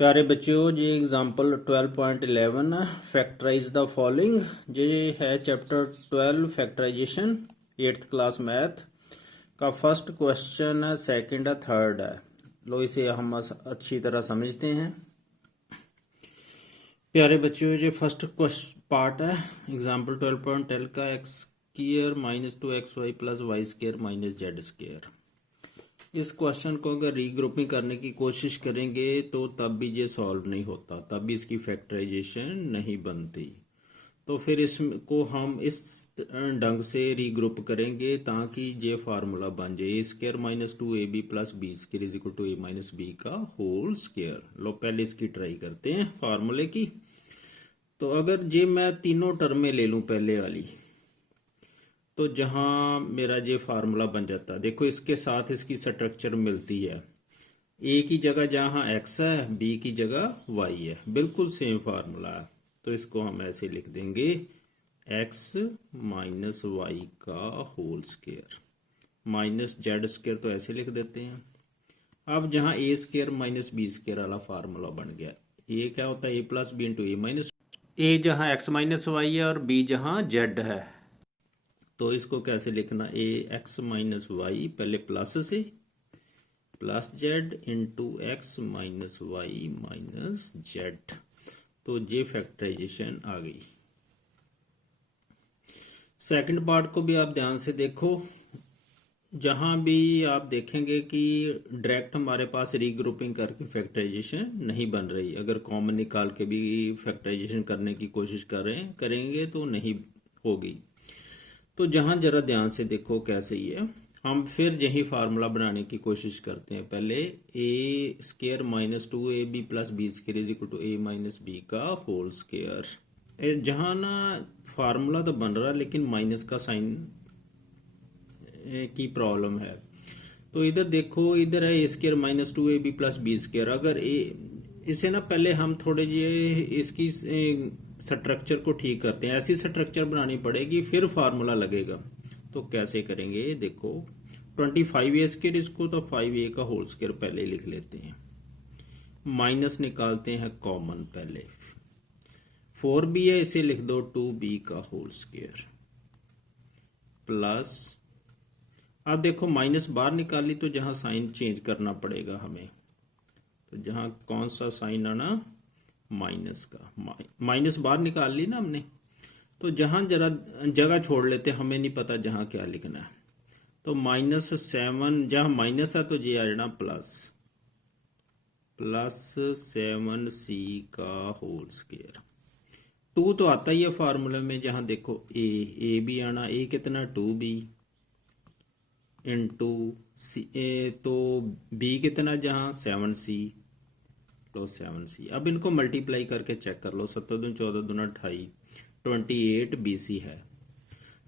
प्यारे बच्चों जी एग्जाम्पल 12.11 फैक्टराइज द फॉलोइंग ये है chapter 12 factorisation 8th class math का फर्स्ट क्वेश्चन है, सेकंड है, थर्ड है। लो इसे हम अच्छी तरह समझते हैं। प्यारे बच्चों ये फर्स्ट क्वेश्चन पार्ट है एग्जाम्पल 12.12 का x square minus 2xy plus y square minus z square. इस क्वेश्चन को अगर रीग्रुपिंग करने की कोशिश करेंगे तो तब भी ये सॉल्व नहीं होता, तब भी इसकी फैक्टराइजेशन नहीं बनती। तो फिर इसको हम इस ढंग से रीग्रुप करेंगे ताकि ये फार्मूला बन जाए A square minus 2ab plus B square is equal to A minus B का होल स्क्वायर। लो पहले इसकी ट्राई करते हैं फार्मूले की। तो अगर ये मैं तीनों टर्में ले लूं पहले वाली, तो जहां मेरा ये फार्मूला बन जाता है, देखो इसके साथ इसकी स्ट्रक्चर मिलती है। ए की जगह जहां एक्स है, बी की जगह वाई है, बिल्कुल सेम फार्मूला है। तो इसको हम ऐसे लिख देंगे एक्स माइनस वाई का whole square minus z square, तो ऐसे लिख देते हैं। अब जहां a square minus b square वाला फार्मूला बन गया, ये क्या होता है a plus b into a minus, a जहां एक्स माइनस वाई है और बी जहां जेड है। तो इसको कैसे लिखना, ए एक्स माइनस वाई पहले प्लस से plus z into x minus y minus z. तो ये फैक्टराइजेशन आ गई। सेकंड पार्ट को भी आप ध्यान से देखो। जहां भी आप देखेंगे कि डायरेक्ट हमारे पास रीग्रुपिंग करके फैक्टराइजेशन नहीं बन रही, अगर कॉमन निकाल के भी फैक्टराइजेशन करने की कोशिश करेंगे तो नहीं होगी। तो जहां जरा ध्यान से देखो कैसे ही है, हम फिर यही फार्मूला बनाने की कोशिश करते हैं। पहले A square minus 2ab plus B square is equal to A minus B का होल स्क्वायर। जहां ना फार्मूला तो बन रहा लेकिन माइनस का साइन की प्रॉब्लम है। तो इधर देखो, इधर है A square minus 2ab plus B square. अगर इसे ना पहले हम थोड़े ये इसकी स्ट्रक्चर को ठीक करते हैं, ऐसी स्ट्रक्चर बनानी पड़ेगी फिर फार्मूला लगेगा। तो कैसे करेंगे, देखो 25a स्क्वायर, इसको तो 5a का होल स्क्वायर पहले लिख लेते हैं। माइनस निकालते हैं कॉमन, पहले 4b है, इसे लिख दो 2b का होल स्क्वायर प्लस, अब देखो माइनस बाहर निकाली तो जहां साइन चेंज करना पड़ेगा हमें, तो जहां कौन सा साइन आना, माइनस का, माइनस बाहर निकाल ली ना हमने, तो जहां जरा जगह छोड़ लेते, हमें नहीं पता जहां क्या लिखना है। तो -7 जहां माइनस है तो ये आ जाना प्लस 7c का होल स्क्वायर। 2 तो आता ही है फार्मूले में, जहां देखो ए भी आना, ए कितना 2b इंटू सी, तो बी कितना जहां 7c, तो 7c। अब इनको मल्टीप्लाई करके चेक कर लो, 7 दूनी 14 दूना 28, 28 BC है।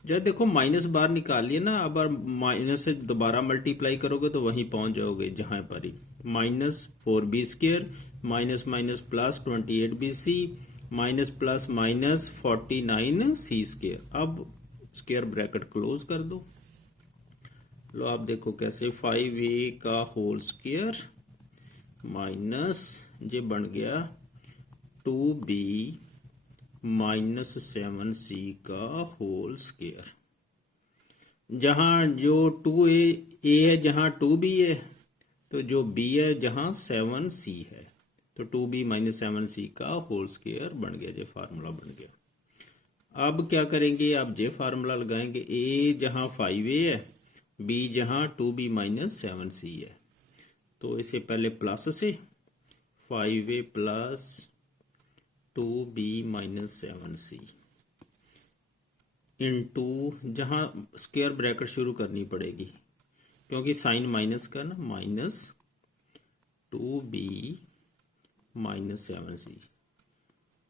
जब देखो माइनस बाहर निकाल लिया ना, अब माइनस से दोबारा मल्टीप्लाई करोगे तो वहीं पहुंच जाओगे जहां पर ही, minus 4b square minus minus plus 28BC minus plus minus 49c square. अब स्क्वायर ब्रैकेट क्लोज कर दो। लो आप देखो कैसे, 5a का होल स्क्वायर माइनस ये बन गया 2b माइनस 7c का होल स्क्वायर। जहां जो 2a है जहां 2b है, तो जो b है जहां 7c है, तो 2b माइनस 7c का होल स्क्वायर बन गया, ये फार्मूला बन गया। अब क्या करेंगे, अब ये फार्मूला लगाएंगे, a जहां 5a है, b जहां 2b माइनस 7c है। तो इसे पहले प्लस से 5a plus 2b minus 7c into, जहां स्क्वायर ब्रैकेट शुरू करनी पड़ेगी क्योंकि साइन माइनस का ना, माइनस 2b माइनस 7c,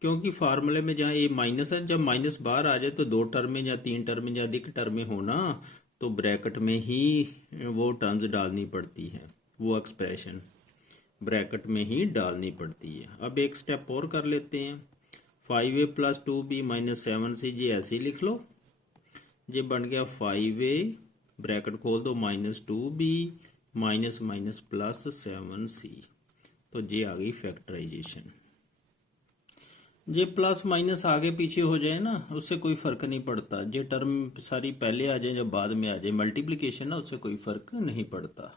क्योंकि फार्मूले में जहां ये माइनस है, जब माइनस बाहर आ जाए तो 2 टर्में या 3 टर्में या अधिक टर्में होना, तो ब्रैकेट में ही वो टर्म्स डालनी पड़ती है, वो एक्सप्रेशन ब्रैकेट में ही डालनी पड़ती है। अब एक स्टेप और कर लेते हैं, 5a plus 2b minus 7c, जी ऐसे ही लिख लो। ये बन गया 5a ब्रैकेट खोल दो minus 2b minus minus plus 7c। तो जे आ गई फैक्टराइजेशन। जे प्लस माइनस आगे पीछे हो जाए ना उससे कोई फर्क नहीं पड़ता, जे टर्म सारी पहले आ जाए जब बाद में आ जाए मल्टीप्लिकेशन ना उससे कोई फर्क नहीं पड़ता।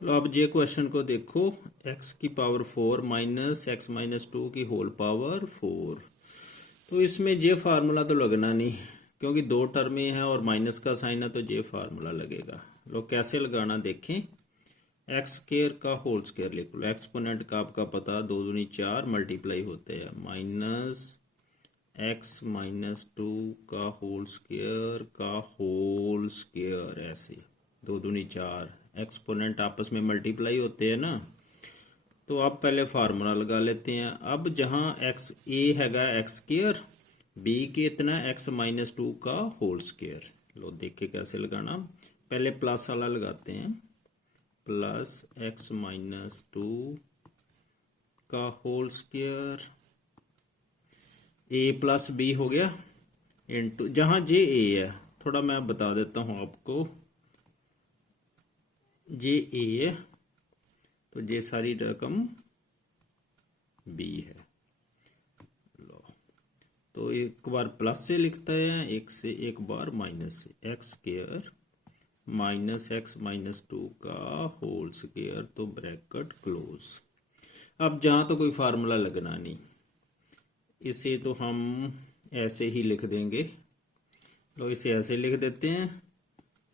लो अब जे क्वेश्चन को देखो, x की पावर 4 माइनस एक्स माइनस 2 की होल पावर 4। तो इसमें जे फार्मूला तो लगना नहीं क्योंकि दो टर्में हैं और माइनस का साइन है तो जे फार्मूला लगेगा। लो कैसे लगाना देखें, एक्स स्केयर का होल स्केयर लिख लो, एक्सपोनेंट का आपका पता 2 दूनी 4 मल्टीप्लाई होते हैं माइनस एक्स माइनस 2 का होल स्केयर ऐसे 2 दूनी 4 एक्सपोनेंट आपस में मल्टीप्लाई होते हैं ना। तो अब पहले फार्मूला लगा लेते हैं। अब जहां एक्स ए हैगा एक्स स्केयर, बी के इतना एक्स माइनस 2 का होल स्केयर। लो देखे कैसे लगाना, पहले प्लस वाला लगाते हैं, प्लस एक्स माइनस 2 का होल स्केयर, ए प्लस बी हो गया इनटू, जहां जे ए है थोड़ा मैं बता देता हूं आपको, जे ए है तो जे सारी रकम बी है। लो तो एक बार प्लस से लिखते हैं, एक बार माइनस से, x square minus x minus 2 का होल स्केयर, तो ब्रैकेट क्लोज। अब जहां तो कोई फार्मूला लगना नहीं, इसे तो हम ऐसे ही लिख देंगे। लो इसे ऐसे लिख देते हैं,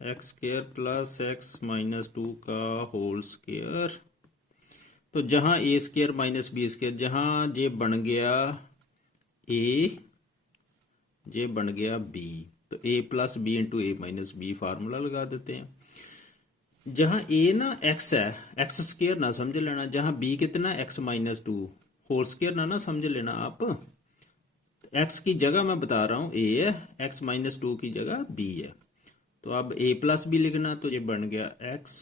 x square plus x minus 2 का होल स्केयर। तो जहां ए स्केयर माइनस बी स्केयर, जहां जे बन गया ए, जे बन गया बी, तो ए plus b into a minus B formula लगा देते हैं। जहां ए ना एक्स है, एक्स स्केयर ना समझ लेना, जहां बी कितना एक्स माइनस 2 होल स्केयर ना समझ लेना आप। एक्स की जगह मैं बता रहा हूं ए है, एक्स माइनस 2 की जगह बी है। तो अब ए प्लस बी लिखना, तो ये बन गया एक्स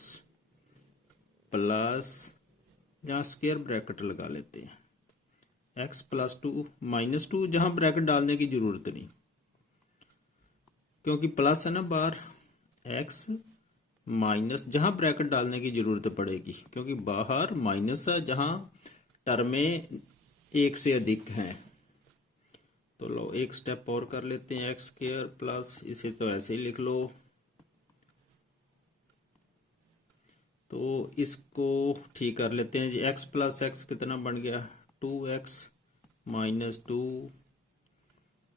प्लस, जहां स्केयर ब्रैकेट लगा लेते हैं, एक्स प्लस 2 माइनस 2, जहां ब्रैकेट डालने की जरूरत नहीं क्योंकि प्लस है ना बाहर, एक्स माइनस, जहां ब्रैकेट डालने की जरूरत पड़ेगी क्योंकि बाहर माइनस है जहां टर्में एक से अधिक हैं। तो लो एक स्टेप और कर लेते हैं, एक्स स्केयर प्लस, इसे तो ऐसे ही लिख लो, तो इसको ठीक कर लेते हैं जी। एक्स प्लस एक्स कितना बन गया 2x माइनस 2,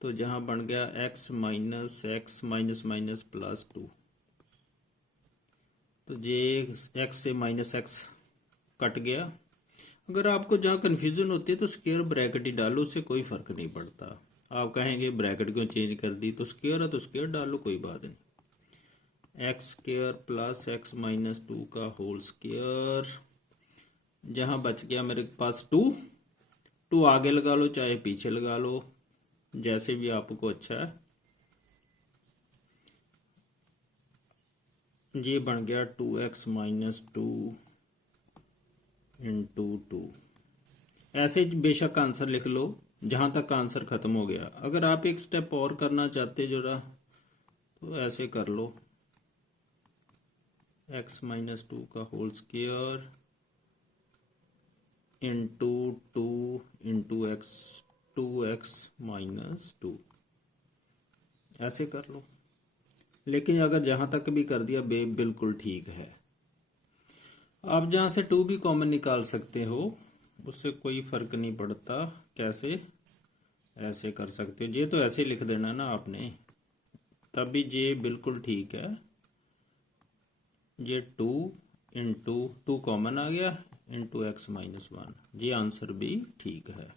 तो जहां बन गया x minus x minus minus plus 2, तो ये x से माइनस एक्स कट गया। अगर आपको जहां कंफ्यूजन होती है तो स्क्वायर ब्रैकेट ही डालो, उससे कोई फर्क नहीं पड़ता। आप कहेंगे ब्रैकेट क्यों चेंज कर दी, तो स्क्वायर है तो स्क्वायर डालो, कोई बात नहीं। X square plus x minus 2 का होल स्क्वायर, जहां बच गया मेरे पास 2 आगे लगा लो चाहे पीछे लगा लो, जैसे भी आपको अच्छा है। ये बन गया 2x माइनस 2 इंटू 2। ऐसे बेशक आंसर लिख लो जहां तक आंसर खत्म हो गया। अगर आप एक स्टेप और करना चाहते जरा तो ऐसे कर लो, x माइनस 2 का whole square into 2 into x, 2x minus 2, ऐसे कर लो। लेकिन अगर जहां तक भी कर दिया बिल्कुल ठीक है। आप जहां से 2 भी कॉमन निकाल सकते हो, उससे कोई फर्क नहीं पड़ता। कैसे, ऐसे कर सकते हो, ये तो ऐसे लिख देना ना आपने, तभी ये बिल्कुल ठीक है। ये 2 इंटू 2 कॉमन आ गया इंटू एक्स माइनस 1, ये आंसर भी ठीक है।